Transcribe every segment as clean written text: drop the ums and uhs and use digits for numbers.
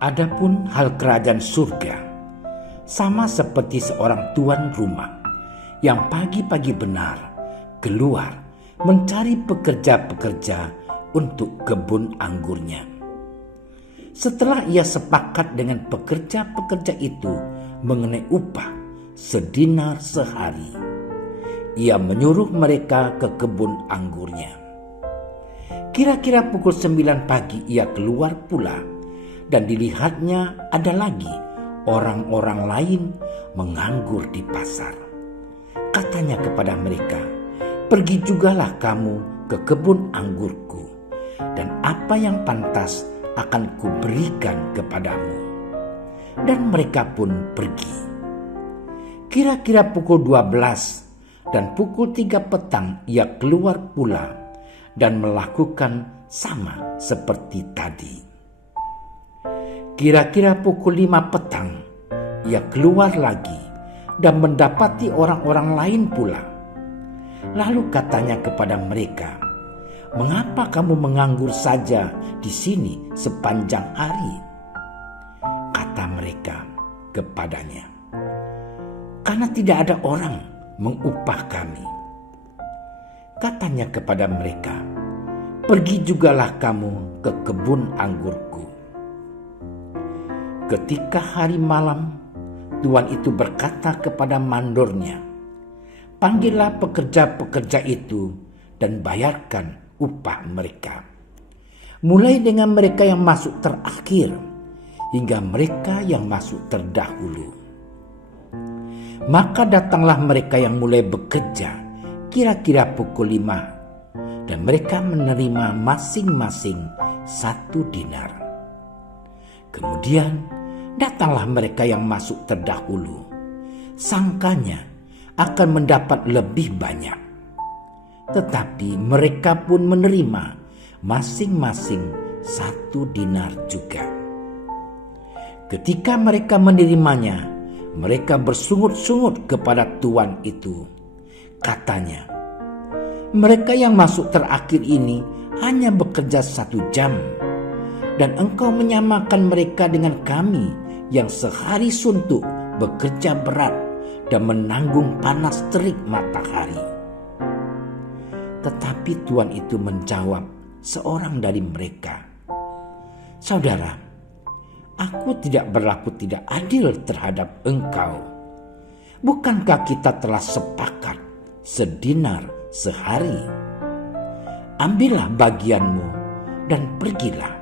Adapun hal kerajaan surga sama seperti seorang tuan rumah yang pagi-pagi benar keluar mencari pekerja-pekerja untuk kebun anggurnya. Setelah ia sepakat dengan pekerja-pekerja itu mengenai upah sedinar sehari, ia menyuruh mereka ke kebun anggurnya. Kira-kira pukul 9 pagi ia keluar pula, dan dilihatnya ada lagi orang-orang lain menganggur di pasar. Katanya kepada mereka, "Pergi jugalah kamu ke kebun anggurku, dan apa yang pantas akan kuberikan kepadamu." Dan mereka pun pergi. Kira-kira pukul 12 dan pukul 3 petang ia keluar pula dan melakukan sama seperti tadi. Kira-kira pukul 5 petang, ia keluar lagi dan mendapati orang-orang lain pula. Lalu katanya kepada mereka, "Mengapa kamu menganggur saja di sini sepanjang hari?" Kata mereka kepadanya, "Karena tidak ada orang mengupah kami." Katanya kepada mereka, "Pergi jugalah kamu ke kebun anggurku." Ketika hari malam, tuan itu berkata kepada mandornya, "Panggillah pekerja-pekerja itu dan bayarkan upah mereka, mulai dengan mereka yang masuk terakhir hingga mereka yang masuk terdahulu." Maka datanglah mereka yang mulai bekerja kira-kira pukul 5, dan mereka menerima masing-masing 1 dinar. Kemudian datanglah mereka yang masuk terdahulu, sangkanya akan mendapat lebih banyak. Tetapi mereka pun menerima masing-masing 1 dinar juga. Ketika mereka menerimanya, mereka bersungut-sungut kepada tuan itu. Katanya, "Mereka yang masuk terakhir ini hanya bekerja 1 jam, dan engkau menyamakan mereka dengan kami yang sehari suntuk bekerja berat dan menanggung panas terik matahari." Tetapi tuan itu menjawab seorang dari mereka, "Saudara, aku tidak berlaku tidak adil terhadap engkau. Bukankah kita telah sepakat sedinar sehari? Ambillah bagianmu dan pergilah.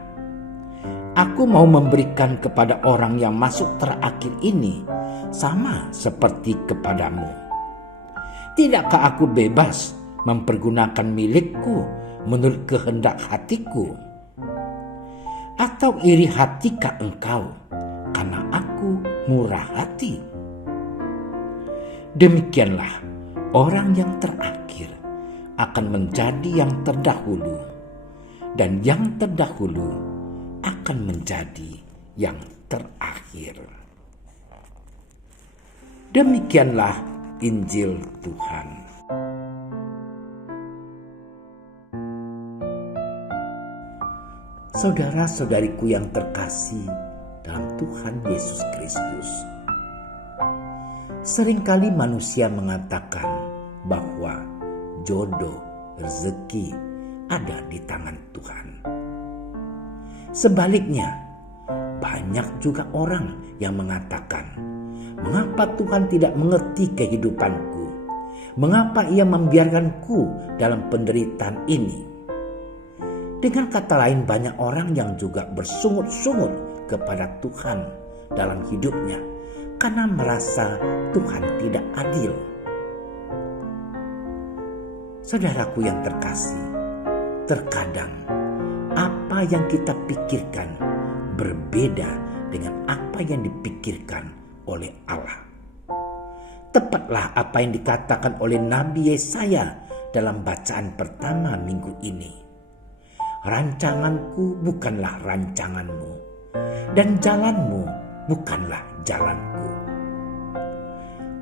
Aku mau memberikan kepada orang yang masuk terakhir ini sama seperti kepadamu. Tidakkah aku bebas mempergunakan milikku menurut kehendak hatiku? Atau iri hatikah engkau karena aku murah hati?" Demikianlah orang yang terakhir akan menjadi yang terdahulu, dan yang terdahulu akan menjadi yang terakhir. Demikianlah Injil Tuhan. Saudara-saudariku yang terkasih dalam Tuhan Yesus Kristus, seringkali manusia mengatakan bahwa jodoh rezeki ada di tangan Tuhan. Sebaliknya, banyak juga orang yang mengatakan, "Mengapa Tuhan tidak mengerti kehidupanku? Mengapa Ia membiarkanku dalam penderitaan ini?" Dengan kata lain, banyak orang yang juga bersungut-sungut kepada Tuhan dalam hidupnya, karena merasa Tuhan tidak adil. Saudaraku yang terkasih, terkadang apa yang kita pikirkan berbeda dengan apa yang dipikirkan oleh Allah. Tepatlah apa yang dikatakan oleh Nabi Yesaya dalam bacaan pertama minggu ini. Rancanganku bukanlah rancanganmu, dan jalanmu bukanlah jalanku.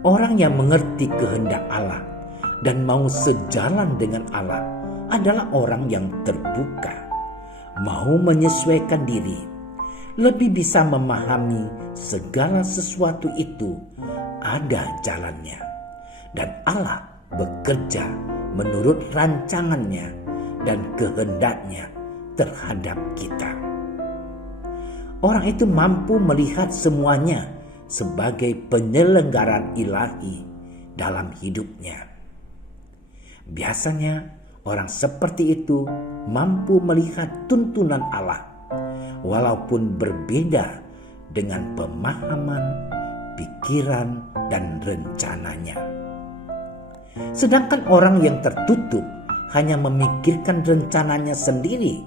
Orang yang mengerti kehendak Allah dan mau sejalan dengan Allah adalah orang yang terbuka, mau menyesuaikan diri, lebih bisa memahami segala sesuatu itu ada jalannya, dan Allah bekerja menurut rancangannya dan kehendaknya terhadap kita. Orang itu mampu melihat semuanya sebagai penyelenggaraan ilahi dalam hidupnya. Biasanya orang seperti itu mampu melihat tuntunan Allah walaupun berbeda dengan pemahaman, pikiran, dan rencananya. Sedangkan orang yang tertutup hanya memikirkan rencananya sendiri,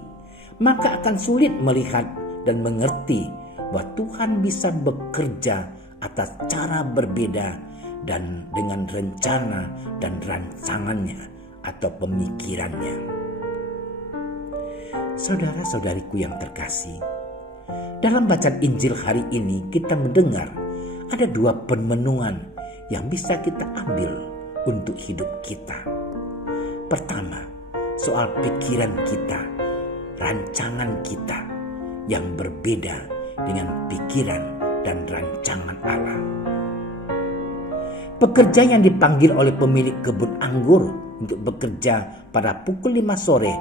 maka akan sulit melihat dan mengerti bahwa Tuhan bisa bekerja atas cara berbeda dan dengan rencana dan rancangannya atau pemikirannya. Saudara-saudariku yang terkasih, dalam bacaan Injil hari ini kita mendengar ada dua perenungan yang bisa kita ambil untuk hidup kita. Pertama, soal pikiran kita, rancangan kita yang berbeda dengan pikiran dan rancangan Allah. Pekerja yang dipanggil oleh pemilik kebun anggur untuk bekerja pada pukul 5 sore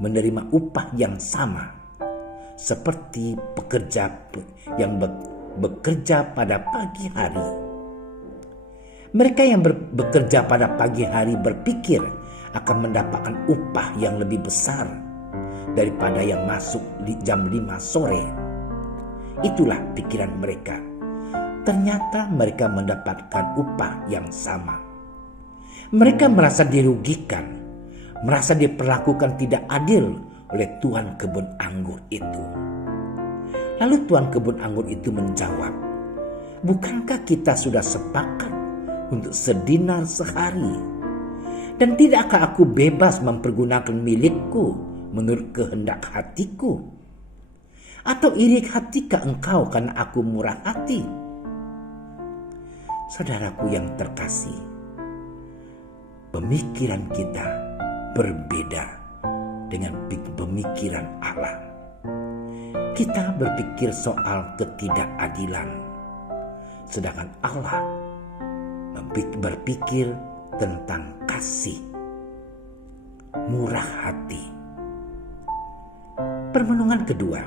menerima upah yang sama seperti pekerja yang bekerja pada pagi hari. Mereka yang bekerja pada pagi hari berpikir akan mendapatkan upah yang lebih besar daripada yang masuk di jam 5 sore. Itulah pikiran mereka. Ternyata mereka mendapatkan upah yang sama. Mereka merasa dirugikan, merasa diperlakukan tidak adil oleh tuan kebun anggur itu. Lalu tuan kebun anggur itu menjawab, "Bukankah kita sudah sepakat untuk sedinar sehari? Dan tidakkah aku bebas mempergunakan milikku menurut kehendak hatiku? Atau iri hatikah engkau karena aku murah hati?" Saudaraku yang terkasih, pemikiran kita berbeda dengan pemikiran Allah. Kita berpikir soal ketidakadilan, sedangkan Allah berpikir tentang kasih, murah hati. Permenungan kedua,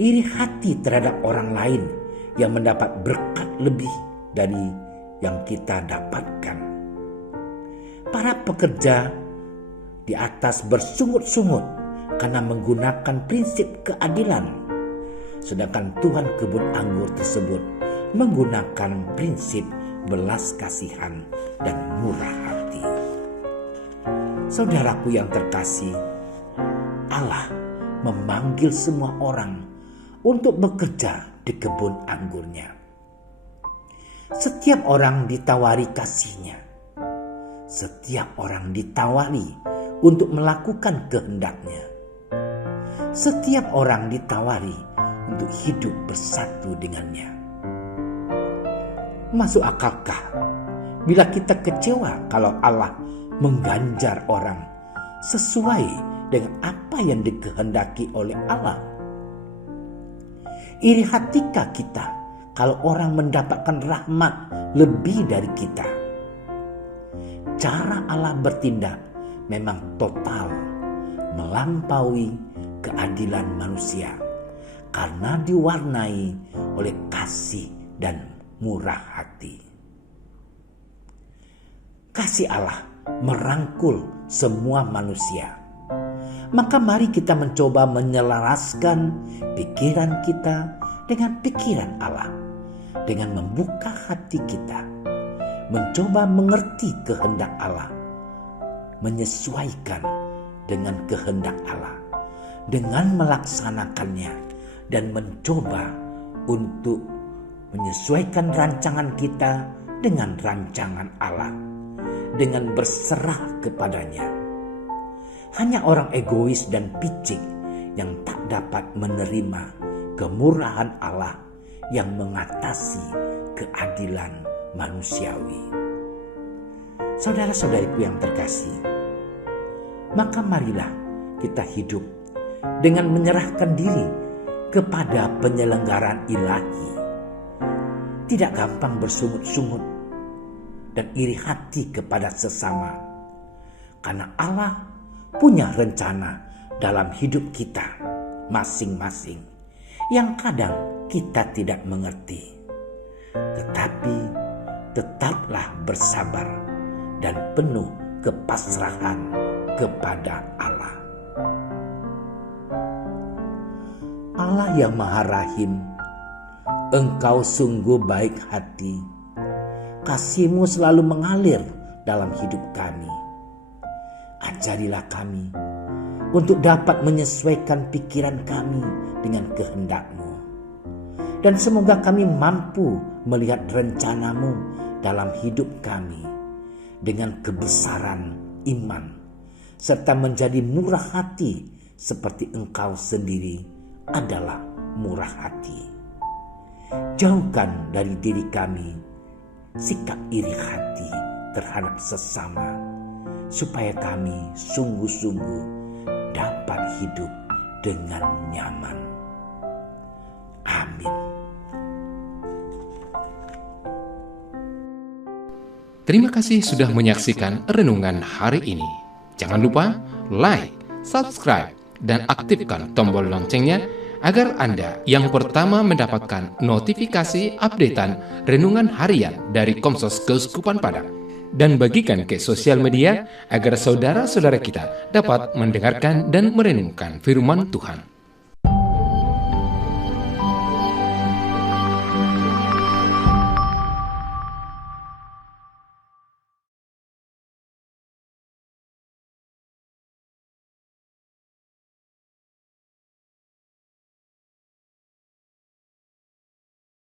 iri hati terhadap orang lain yang mendapat berkat lebih dari yang kita dapatkan. Para pekerja di atas bersungut-sungut karena menggunakan prinsip keadilan, sedangkan tuan kebun anggur tersebut menggunakan prinsip belas kasihan dan murah hati. Saudaraku yang terkasih, Allah memanggil semua orang untuk bekerja di kebun anggurnya. Setiap orang ditawari kasihnya. Setiap orang ditawari untuk melakukan kehendaknya. Setiap orang ditawari untuk hidup bersatu dengannya. Masuk akalkah bila kita kecewa kalau Allah mengganjar orang sesuai dengan apa yang dikehendaki oleh Allah? Iri hatikah kita kalau orang mendapatkan rahmat lebih dari kita? Cara Allah bertindak memang total melampaui keadilan manusia karena diwarnai oleh kasih dan murah hati. Kasih Allah merangkul semua manusia. Maka mari kita mencoba menyelaraskan pikiran kita dengan pikiran Allah dengan membuka hati kita, mencoba mengerti kehendak Allah, menyesuaikan dengan kehendak Allah, dengan melaksanakannya dan mencoba untuk menyesuaikan rancangan kita dengan rancangan Allah, dengan berserah kepadanya. Hanya orang egois dan picik yang tak dapat menerima kemurahan Allah yang mengatasi keadilan manusiawi. Saudara-saudariku yang terkasih, maka marilah kita hidup dengan menyerahkan diri kepada penyelenggaraan ilahi. Tidak gampang bersungut-sungut dan iri hati kepada sesama, karena Allah punya rencana dalam hidup kita masing-masing yang kadang kita tidak mengerti. Tetapi tetaplah bersabar dan penuh kepasrahan kepada Allah. Allah yang Maha Rahim, Engkau sungguh baik hati. Kasih-Mu selalu mengalir dalam hidup kami. Ajarilah kami untuk dapat menyesuaikan pikiran kami dengan kehendak-Mu. Dan semoga kami mampu melihat rencana-Mu dalam hidup kami dengan kebesaran iman, serta menjadi murah hati seperti Engkau sendiri adalah murah hati. Jauhkan dari diri kami sikap iri hati terhadap sesama, supaya kami sungguh-sungguh dapat hidup dengan nyaman. Amin. Terima kasih sudah menyaksikan renungan hari ini. Jangan lupa like, subscribe, dan aktifkan tombol loncengnya agar Anda yang pertama mendapatkan notifikasi updatean renungan harian dari Komsos Keuskupan Padang. Dan bagikan ke sosial media agar saudara-saudara kita dapat mendengarkan dan merenungkan firman Tuhan.